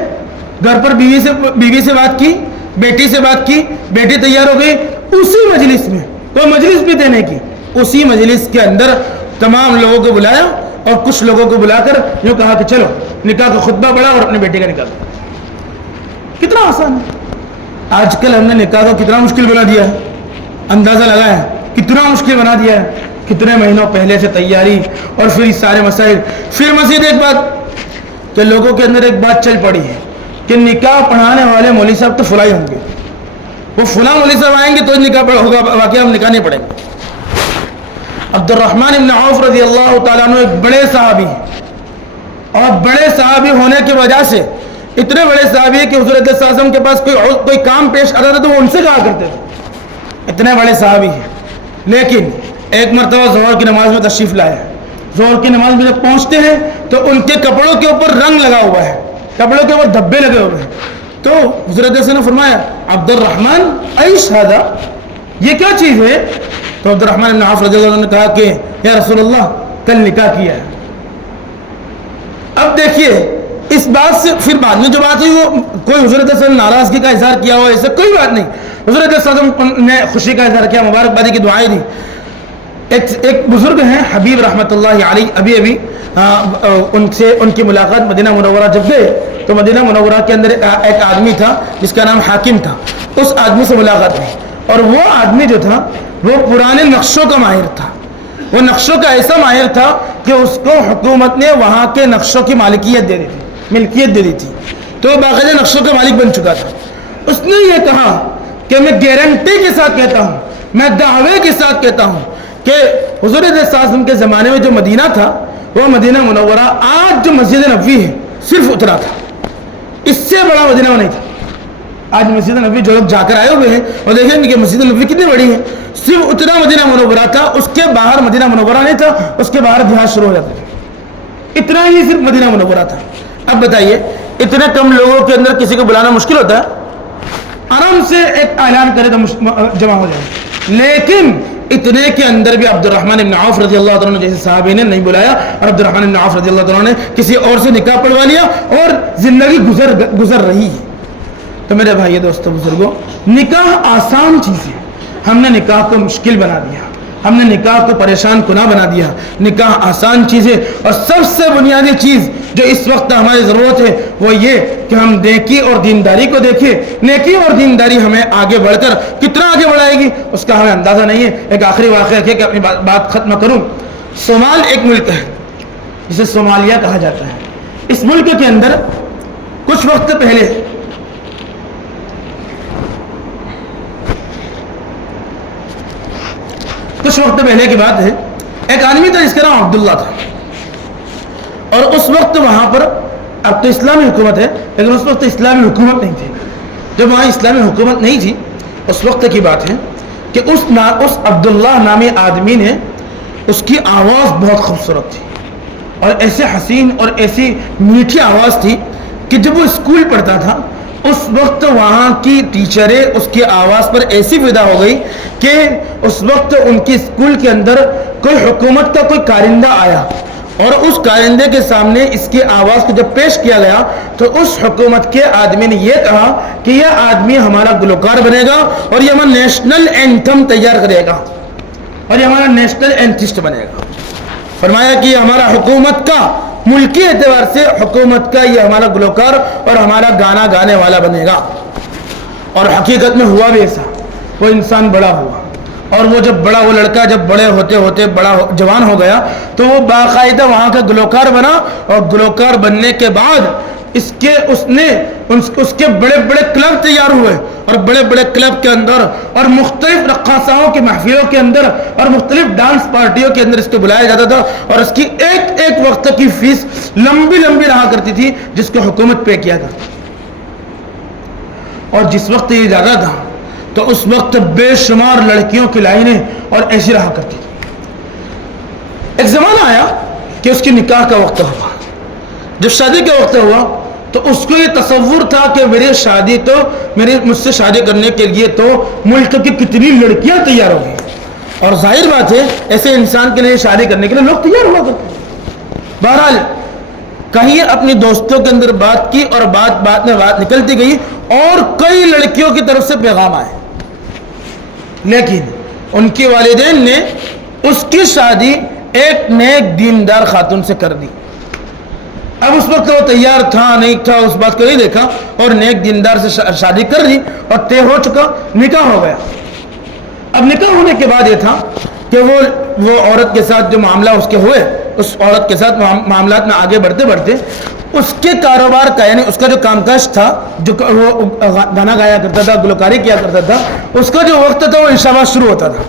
گھر پر بیوی سے بات کی، بیٹی سے بات کی، بیٹی تیار ہو گئی. اسی مجلس میں کوئی مجلس بھی دینے کی، اسی مجلس کے اندر تمام لوگوں کو بلایا اور کچھ لوگوں کو بلا کر یوں کہا کہ چلو نکاح کا خطبہ پڑھا اور اپنے بیٹے کا نکاح کرا. کتنا آسان ہے. آج کل ہم نے نکاح کو کتنا مشکل بنا دیا ہے، اندازہ لگایا ہے کتنا مشکل بنا دیا ہے. کتنے مہینوں پہلے سے تیاری اور پھر سارے مسائل. پھر مزید ایک بات کہ لوگوں کے اندر ایک بات چل پڑی ہے کہ نکاح پڑھانے والے مولوی صاحب تو فلاں ہوں گے، وہ فلاں مولوی صاحب آئیں گے تو نکاح ہوگا، واقعہ ہم نکاح نہیں پڑھیں گے. عبد الرحمن ابن عوف رضی اللہ تعالیٰ عنہ ایک بڑے صحابی، اور بڑے صحابی ہونے کی وجہ سے اتنے بڑے صحابی کہ حضور صلی اللہ علیہ وسلم کے پاس کوئی کام پیش آتا تھا تو وہ ان سے کہا کرتے تھے. اتنے بڑے صحابی ہیں. لیکن ایک مرتبہ ظہر کی نماز میں تشریف لائے. ظہر کی نماز میں جب پہنچتے ہیں تو ان کے کپڑوں کے اوپر رنگ لگا ہوا ہے، کپڑوں کے اوپر دھبے لگے ہوئے ہیں. تو حضرت صلی اللہ علیہ وسلم نے فرمایا عبد الرحمن ایش ھذا، یہ کیا چیز ہے؟ تو عبد الرحمن بن عوف رضی اللہ عنہ نے کہا کہ یا رسول اللہ کل نکاح کیا ہے. اب دیکھیے اس بات سے پھر بعد میں جو بات ہوئی وہ کوئی حضور صلی اللہ علیہ وسلم ناراضگی کا اظہار کیا ہو ایسا کوئی بات نہیں. حضور صلی اللہ علیہ وسلم نے خوشی کا اظہار کیا، مبارکبادی کی دعائیں دی. ایک بزرگ ہیں حبیب رحمۃ اللہ علیہ، ابھی ان کی ملاقات مدینہ منورہ جب گئے تو مدینہ منورہ کے اندر ایک آدمی تھا جس کا نام حاکم تھا. اس آدمی سے ملاقات ہوئی اور وہ آدمی جو تھا وہ پرانے نقشوں کا ماہر تھا. وہ نقشوں کا ایسا ماہر تھا کہ اس کو حکومت نے وہاں کے نقشوں کی مالکیت دے دی تھی، ملکیت دے دی تھی، تو وہ باقاعدہ نقشوں کا مالک بن چکا تھا. اس نے یہ کہا کہ میں گارنٹی کے ساتھ کہتا ہوں، میں دعوے کے ساتھ کہتا ہوں کہ حضور صلی اللہ علیہ وسلم کے زمانے میں جو مدینہ تھا وہ مدینہ منورہ آج جو مسجد نبوی ہے صرف اتنا تھا، اس سے بڑا مدینہ نہیں تھا. آج مسجد نبوی جو لوگ جا کر آئے ہوئے ہیں وہ دیکھیں گے کہ مسجد نبوی کتنی بڑی ہے، صرف اتنا مدینہ منورہ تھا. اس کے باہر مدینہ منورہ نہیں تھا، اس کے باہر دیہات شروع ہو جاتے تھے. اتنا ہی صرف مدینہ منورہ تھا. اب بتائیے اتنے کم لوگوں کے اندر کسی کو بلانا مشکل ہوتا ہے؟ آرام سے ایک اعلان کرے تو جمع ہو جائے. لیکن اتنے کے اندر بھی عبد الرحمن ابن عوف رضی اللہ عنہ جیسے صحابی نے نہیں بلایا اور عبد الرحمن ابن عوف رضی اللہ عنہ نے کسی اور سے نکاح پڑھوا لیا اور زندگی گزر رہی ہے. تو میرے بھائی دوستو بزرگوں، نکاح آسان چیز ہے، ہم نے نکاح کو مشکل بنا دیا، ہم نے نکاح کو پریشان کنا بنا دیا. نکاح آسان چیز ہے اور سب سے بنیادی چیز جو اس وقت ہماری ضرورت ہے وہ یہ کہ ہم نیکی اور دینداری کو دیکھیں. نیکی اور دینداری ہمیں آگے بڑھ کر کتنا آگے بڑھائے گی اس کا ہمیں اندازہ نہیں ہے. ایک آخری واقعہ ہے کہ اپنی بات ختم کروں. صومال ایک ملک ہے جسے صومالیہ کہا جاتا ہے. اس ملک کے اندر کچھ وقت پہلے کی بات ہے، ایک آدمی تھا جس کا نام عبداللہ تھا، اور اس وقت وہاں پر، اب تو اسلامی حکومت ہے لیکن اس وقت اسلامی حکومت نہیں تھی. جب وہاں اسلامی حکومت نہیں تھی اس وقت کی بات ہے کہ اس عبداللہ نامی آدمی نے، اس کی آواز بہت خوبصورت تھی اور ایسے حسین اور ایسی میٹھی آواز تھی کہ جب وہ اسکول پڑھتا تھا اس وقت وہاں کی ٹیچریں اس کی آواز پر ایسی فدا ہو گئی کہ اس وقت ان کی اسکول کے اندر کوئی حکومت کا کوئی کارندہ آیا اور اس کارندے کے سامنے اس کی آواز کو جب پیش کیا گیا تو اس حکومت کے آدمی نے یہ کہا کہ یہ آدمی ہمارا گلوکار بنے گا اور یہ ہمارا نیشنل اینتھم تیار کرے گا اور یہ ہمارا نیشنل اینتھسٹ بنے گا. فرمایا کہ یہ ہمارا حکومت کا، ملکی اعتبار سے حکومت کا یہ ہمارا گلوکار اور ہمارا گانا گانے والا بنے گا. اور حقیقت میں ہوا بھی ایسا. وہ انسان بڑا ہوا اور وہ جب بڑا، وہ لڑکا جب بڑے ہوتے ہوتے بڑا جوان ہو گیا تو وہ باقاعدہ وہاں کا گلوکار بنا. اور گلوکار بننے کے بعد اس کے بڑے بڑے کلب تیار ہوئے اور بڑے بڑے کلب کے اندر اور مختلف رقاصاؤں کی محفلوں کے اندر اور مختلف ڈانس پارٹیوں کے اندر اس کو بلایا جاتا تھا اور اس کی ایک وقت کی فیس لمبی رہا کرتی تھی جس کو حکومت پے کیا کرتی. اور جس وقت یہ جاتا تھا تو اس وقت بے شمار لڑکیوں کی لائنیں اور ایسی رہا کرتی تھی. ایک زمانہ آیا کہ اس کی نکاح کا وقت ہوا. جب شادی کا وقت ہوا تو اس کو یہ تصور تھا کہ مجھ سے شادی کرنے کے لیے تو ملک کی کتنی لڑکیاں تیار ہو گئی. اور ظاہر بات ہے ایسے انسان کے لیے شادی کرنے کے لیے لوگ تیار ہوا کرتے. بہرحال کہیں اپنی دوستوں کے اندر بات کی اور بات میں بات نکلتی گئی اور کئی لڑکیوں کی طرف سے پیغام آئے، لیکن ان کے والدین نے اس کی شادی ایک نیک دیندار خاتون سے کر دی. اب اس وقت وہ تیار تھا نہیں تھا اس بات کو نہیں دیکھا اور نیک دیندار سے شادی کر دی اور طے ہو چکا، نکاح ہو گیا. اب نکاح ہونے کے بعد یہ تھا کہ وہ عورت کے ساتھ جو معاملہ اس کے ہوئے، اس عورت کے ساتھ معاملات میں آگے بڑھتے بڑھتے اس کے کاروبار کا، یعنی اس کا جو کام کاج تھا، جو وہ گانا گایا کرتا تھا، گلوکاری کیا کرتا تھا، اس کا جو وقت تھا وہ انشاءاللہ شروع ہوتا تھا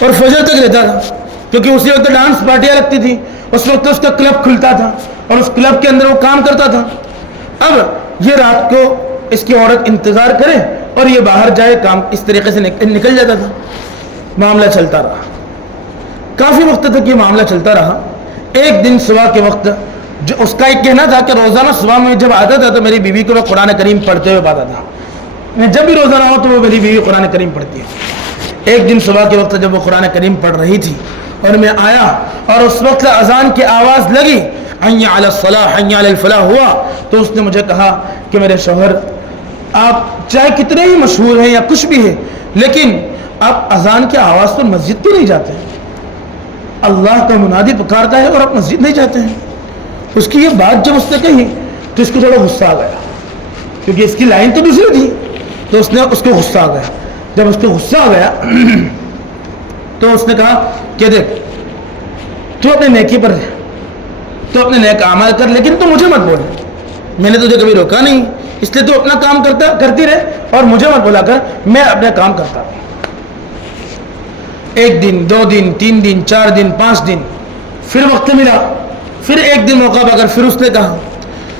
اور فجر تک رہتا تھا کیونکہ اسی وقت ڈانس پارٹیاں لگتی تھی. اس وقت اس کا کلب کھلتا تھا اور اس کلب کے اندر وہ کام کرتا تھا. اب یہ رات کو اس کی عورت انتظار کرے اور یہ باہر جائے، کام اس طریقے سے نکل جاتا تھا. معاملہ چلتا رہا، کافی وقت تک یہ معاملہ چلتا رہا. ایک دن صبح کے وقت جو اس کا ایک کہنا تھا کہ روزانہ صبح میں جب آتا تھا تو میری بیوی کو میں قرآن کریم پڑھتے ہوئے پاتا تھا. میں جب بھی روزانہ ہوں تو وہ میری بیوی قرآن کریم پڑھتی ہے. ایک دن صبح کے وقت جب وہ قرآن کریم پڑھ رہی تھی اور میں آیا اور اس وقت اذان کی آواز لگی، حی علی الصلاح حی علی الفلاح ہوا، تو اس نے مجھے کہا کہ میرے شوہر، آپ چاہے کتنے ہی مشہور ہیں یا کچھ بھی ہے لیکن آپ اذان کی آواز پر مسجد کیوں نہیں جاتے ہیں؟ اللہ کا منادی پکارتا ہے اور آپ مسجد نہیں جاتے ہیں. اس کی یہ بات جب اس نے کہی تو اس کو تھوڑا غصہ آ گیا کیونکہ اس کی لائن تو دوسری تھی. تو اس کو غصہ آ گیا. جب اس کو غصہ آ گیا تو اس نے کہا کہ دیکھ، تو اپنے نیکی پر رہ، تو اپنے نیک اعمال کر، لیکن تو مجھے مت بول. میں نے تجھے کبھی روکا نہیں، اس لیے تو اپنا کام کرتی رہے اور مجھے مت بولا کر، میں اپنا کام کرتا ہوں. ایک دن، 2 دن، 3 دن، 4 دن، 5 دن، پھر وقت ملا، پھر ایک دن موقع پا کر پھر اس نے کہا،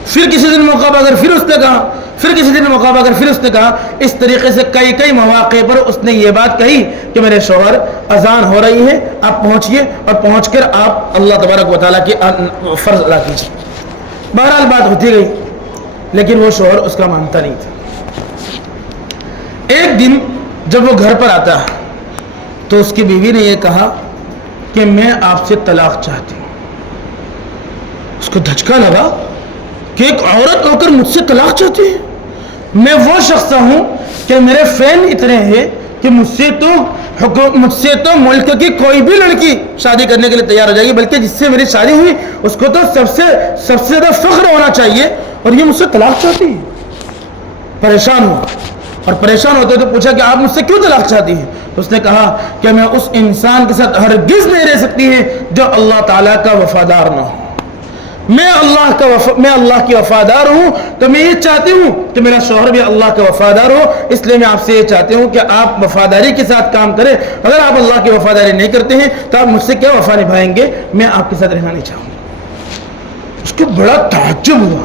پھر کسی دن موقع پا کر پھر اس نے کہا، پھر کسی دن موقع پا کر پھر اس نے کہا. اس طریقے سے کئی مواقع پر اس نے یہ بات کہی کہ میرے شوہر اذان ہو رہی ہے، آپ پہنچیے اور پہنچ کر آپ اللہ تبارک و تعالیٰ کی فرض ادا کیجیے. بہرحال بات ہوتی گئی لیکن وہ شوہر اس کا مانتا نہیں تھا. ایک دن جب وہ گھر پر آتا ہے تو اس کی بیوی نے یہ کہا کہ میں آپ سے طلاق چاہتی ہوں. اس کو دھچکا لگا کہ ایک عورت ہو کر مجھ سے طلاق چاہتی ہے. میں وہ شخص ہوں کہ میرے فین اتنے ہیں کہ مجھ سے تو ملک کی کوئی بھی لڑکی شادی کرنے کے لیے تیار ہو جائے گی, بلکہ جس سے میری شادی ہوئی اس کو تو سب سے زیادہ فخر ہونا چاہیے, اور یہ مجھ سے طلاق چاہتی ہے. پریشان ہوا, اور پریشان ہوتے تو پوچھا کہ آپ مجھ سے کیوں طلاق چاہتی ہیں؟ اس نے کہا کہ میں اس انسان کے ساتھ ہرگز نہیں رہ سکتی ہے جو اللہ تعالیٰ کا وفادار نہ ہو. میں اللہ کی وفادار ہوں, تو میں یہ چاہتی ہوں کہ میرا شوہر بھی اللہ کا وفادار ہو. اس لیے میں آپ سے یہ چاہتی ہوں کہ آپ وفاداری کے ساتھ کام کریں. اگر آپ اللہ کی وفاداری نہیں کرتے ہیں تو آپ مجھ سے کیا وفا نبھائیں گے؟ میں آپ کے ساتھ رہنا نہیں چاہوں گا. اس کو بڑا تعجب ہوا.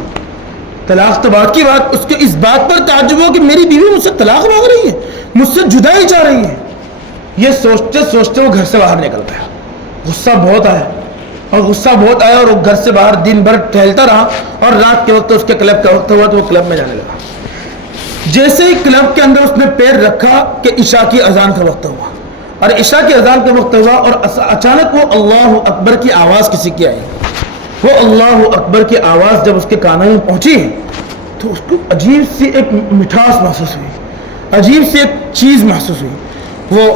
طلاق تو بات کی بات, اس کو اس بات پر تعجب ہوا کہ میری بیوی مجھ سے طلاق مانگ رہی ہے, مجھ سے جدائی چاہ رہی ہے. یہ سوچتے سوچتے وہ گھر سے باہر نکل گیا. غصہ بہت آیا اور وہ گھر سے باہر دن بھر ٹہلتا رہا, اور رات کے وقت اس کے کلب کا وقت ہوا تو وہ کلب میں جانے لگا. جیسے ہی کلب کے اندر اس نے پیر رکھا کہ عشاء کی اذان کا وقت ہوا, اور عشاء کی اذان کا وقت ہوا, اور اچانک وہ اللہ اکبر کی آواز کسی کی آئی. وہ اللہ اکبر کی آواز جب اس کے کانوں میں پہنچی تو اس کو عجیب سی ایک مٹھاس محسوس ہوئی, عجیب سی ایک چیز محسوس ہوئی. وہ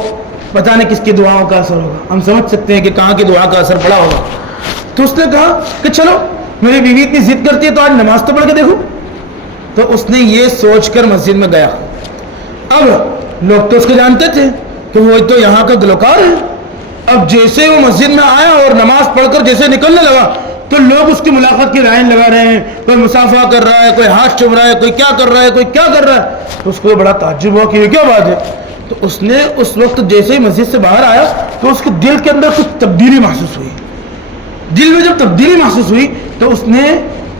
پتہ نہیں کس کی دعاؤں کا اثر ہوگا, ہم سمجھ سکتے ہیں کہ کہاں کی دعا کا اثر پڑا ہوگا. تو اس نے کہا کہ چلو میری بیوی اتنی ضد کرتی ہے تو آج نماز تو پڑھ کے دیکھو. تو اس نے یہ سوچ کر مسجد میں گیا. اب لوگ تو اس کو جانتے تھے کہ وہ تو یہاں کا گلوکار ہے. اب جیسے وہ مسجد میں آیا اور نماز پڑھ کر جیسے نکلنے لگا تو لوگ اس کی ملاقات کی لائن لگا رہے ہیں, کوئی مسافہ کر رہا ہے, کوئی ہاتھ چوم رہا ہے, کوئی کیا کر رہا ہے, کوئی کیا کر رہا ہے. تو اس کو بڑا تعجب ہوا کہ یہ کیا بات ہے. تو اس نے اس وقت جیسے ہی مسجد سے باہر آیا تو اس کے دل کے اندر کچھ تبدیلی محسوس ہوئی. دل میں جب تبدیلی محسوس ہوئی تو اس نے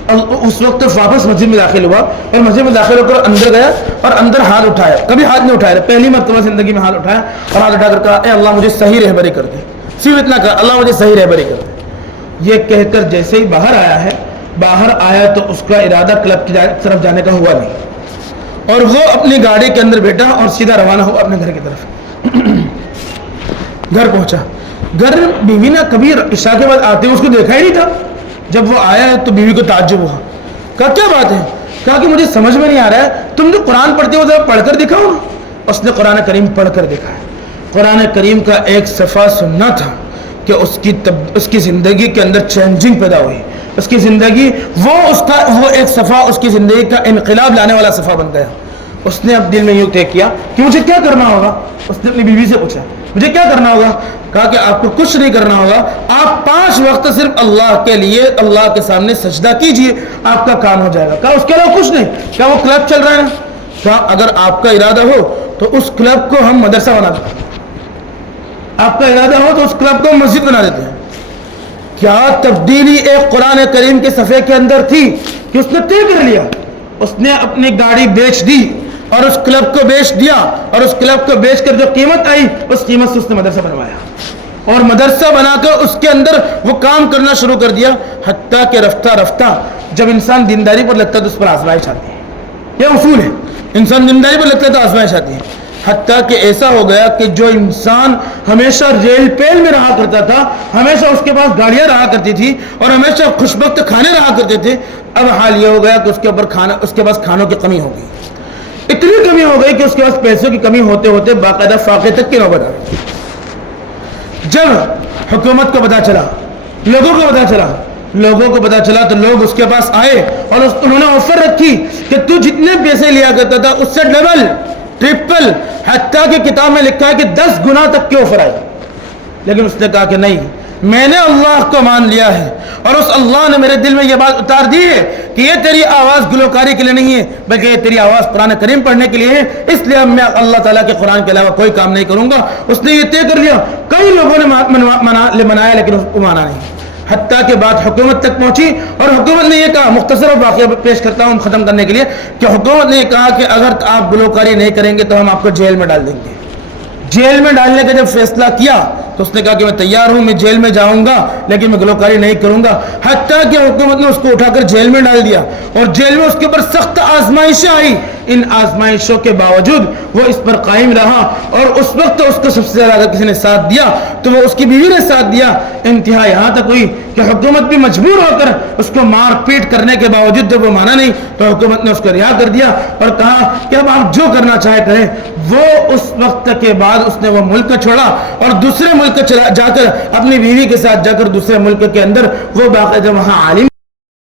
اس وقت واپس مسجد میں داخل ہوا, اور مسجد میں داخل ہو کر اندر گیا اور اندر ہاتھ اٹھایا. کبھی ہاتھ نہیں اٹھایا, پہلی مرتبہ زندگی میں ہاتھ اٹھایا, اور ہاتھ اٹھا کر کہا اے اللہ مجھے صحیح رہبری کر دے. صرف اتنا کہا, اللہ مجھے صحیح رہبری کر دے. یہ کہہ کر جیسے ہی باہر آیا تو اس کا ارادہ کلب کی طرف جانے کا ہوا نہیں, اور وہ اپنی گاڑی کے اندر بیٹھا اور سیدھا روانہ ہوا اپنے گھر کی طرف. گھر پہنچا. گھر بیوی نے کبھی عشاء کے بعد آتے اس کو دیکھا ہی نہیں تھا. جب وہ آیا تو بیوی کو تعجب ہوا. کہا کیا بات ہے؟ کہا کہ مجھے سمجھ میں نہیں آ رہا ہے, تم جو قرآن پڑھتے ہو ذرا پڑھ کر دکھاؤ. اس نے قرآن کریم پڑھ کر دکھایا. قرآن کریم کا ایک صفحہ سننا تھا کہ اس کی زندگی کے اندر چینجنگ پیدا ہوئی. اس کی زندگی وہ ایک صفحہ اس کی زندگی کا انقلاب لانے والا صفحہ بن گیا. اس نے اب دل میں یوں طے کیا کہ مجھے کیا کرنا ہوگا. اس نے اپنی بیوی سے پوچھا مجھے کیا کرنا ہوگا. کہا کہ آپ کو کچھ نہیں کرنا ہوگا, آپ 5 وقت صرف اللہ کے لیے اللہ کے سامنے سجدہ کیجئے, آپ کا کام ہو جائے گا. کہا اس کے علاوہ کچھ نہیں. کیا وہ کلب چل رہا ہے؟ کہا اگر آپ کا ارادہ ہو تو اس کلب کو ہم مدرسہ بنا دیں. آپ کا ارادہ ہو تو اس کلب کو مسجد بنا دیتے ہیں. کیا تبدیلی ایک قرآن کریم کے صفحے کے اندر تھی کہ اس نے طے کر لیا. اس نے اپنی گاڑی بیچ دی اور اس کلب کو بیچ دیا, اور اس کلب کو بیچ کر جو قیمت آئی اس قیمت سے اس نے مدرسہ بنوایا, اور مدرسہ بنا کر اس کے اندر وہ کام کرنا شروع کر دیا. حتیٰ کہ رفتہ رفتہ جب انسان دینداری پر لگتا ہے تو اس پر آزمائش آتی ہے. یہ اصول ہے, انسان دینداری پر لگتا ہے تو آزمائش آتی ہے. حتیٰ کہ ایسا ہو گیا کہ جو انسان ہمیشہ ریل پیل میں رہا کرتا تھا, ہمیشہ اس کے پاس گاڑیاں رہا کرتی تھی, اور ہمیشہ خوشبخت کھانے رہا کرتے تھے, اب حال یہ ہو گیا کہ اس کے پاس کھانوں کی کمی ہو گئی. اتنی کمی ہو گئی کہ اس کے پاس پیسوں کی کمی ہوتے ہوتے باقاعدہ فاقے تک کی نوبت آ گئی. جب حکومت کو پتا چلا, لوگوں کو پتا چلا تو لوگ اس کے پاس آئے اور انہوں نے آفر رکھی کہ تو جتنے پیسے لیا کرتا تھا اس سے ڈبل ٹرپل, حتیٰ کہ کتاب میں لکھا ہے کہ 10 گنا تک کے آفر آئے. لیکن اس نے کہا کہ نہیں, میں نے اللہ کو مان لیا ہے, اور اس اللہ نے میرے دل میں یہ بات اتار دی ہے کہ یہ تیری آواز گلوکاری کے لیے نہیں ہے, بلکہ یہ تیری آواز قرآن کریم پڑھنے کے لیے ہے, اس لیے میں اللہ تعالیٰ کے قرآن کے علاوہ کوئی کام نہیں کروں گا. اس نے یہ طے کر لیا. کئی لوگوں نے منایا لیکن اس کو مانا نہیں. حتیٰ کہ بات حکومت تک پہنچی, اور حکومت نے یہ کہا, مختصر اور واقعہ پیش کرتا ہوں ختم کرنے کے لیے, کہ حکومت نے یہ کہا کہ اگر آپ گلوکاری نہیں کریں گے تو ہم آپ کو جیل میں ڈال دیں گے. جیل میں ڈالنے کا جب فیصلہ کیا تو اس نے کہا کہ میں تیار ہوں, میں جیل میں جاؤں گا لیکن میں گلوکاری نہیں کروں گا. حتیٰ کہ حکومت نے اس کو اٹھا کر جیل میں ڈال دیا, اور جیل میں اس کے اوپر سخت آزمائشیں آئی ان آزمائشوں کے باوجود وہ اس پر قائم رہا، اور اس وقت اس کو سب سے زیادہ اگر کسی نے ساتھ دیا تو وہ اس کی بیوی نے ساتھ دیا۔ انتہا یہاں تک ہوئی کہ حکومت بھی مجبور ہو کر اس کو مار پیٹ کرنے کے باوجود جب وہ مانا نہیں تو حکومت نے اس کو رہا کر دیا اور کہا کہ اب آپ جو کرنا چاہے کریں۔ وہ اس وقت کے بعد اس نے وہ ملک چھوڑا اور دوسرے ملک جا کر اپنی بیوی کے ساتھ جا کر دوسرے ملک کے اندر وہ باقاعدہ وہاں عالم